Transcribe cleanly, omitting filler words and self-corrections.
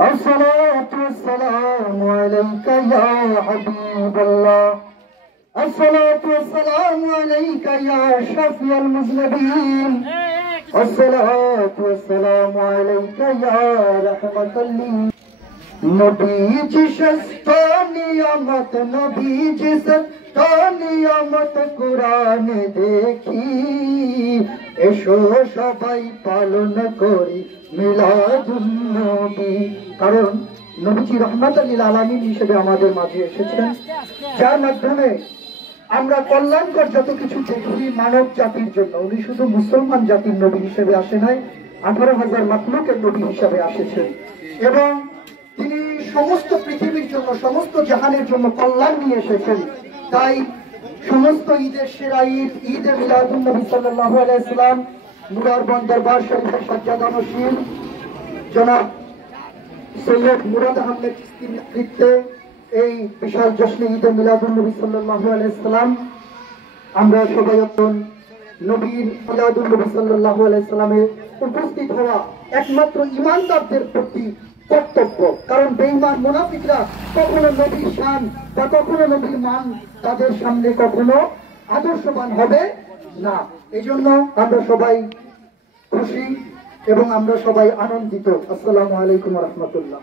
الصلاة والسلام عليك يا حبيب الله الصلاة والسلام عليك يا شفيع المذنبين الصلاة والسلام عليك يا رحمة للعالمين नबीजी नियामत नबीजी नियामत कुरान देखी एसो सबाई पालन करी मिलादुन नबी कारण नबीजी रहमतुल लिल आलामीन हिसेबे आमादेर माझे एसेছেন যার মাধ্যমে আমরা কল্যাণকর যত কিছু দেখি মানব জাতির জন্য উনি শুধু মুসলমান জাতির নবী হিসেবে আসে নাই 18,000 মাখলুকের নবী হিসেবে এসেছেন এবং তিনি সমস্ত পৃথিবীর জন্য সমস্ত জাহানের জন্য কল্যাণ নিয়ে এসেছেন তাই সমস্ত ঈদের সেরা ঈদ ঈদে মিলাদুন নবী সাল্লাল্লাহু আলাইহি সাল্লাম মুরারবন্দ দরবার শরীফের সাজ্জাদানশীন জনাব সৈয়দ মুরাদ আহমেদ চিশতির নেতৃত্বে এই বিশাল জশ্নে ঈদে মিলাদুন নবী সাল্লাল্লাহু আলাইহি সাল্লাম আমরা সবাই এখন নবীর মিলাদুন নবী সাল্লাল্লাহু আলাইহি সাল্লামে উপস্থিত হওয়া একমাত্র ঈমানদারদের প্রতি কর্তব্য কারণ বেঈমান মুনাফিকরা কখনো নবীর শান বা কখনো নবীর মান তাদের সামনে কখনো আদর্শবান হবে না এজন্য আমরা সবাই খুশি এবং আমরা সবাই আনন্দিত আসসালামু আলাইকুম ওয়া রাহমাতুল্লাহ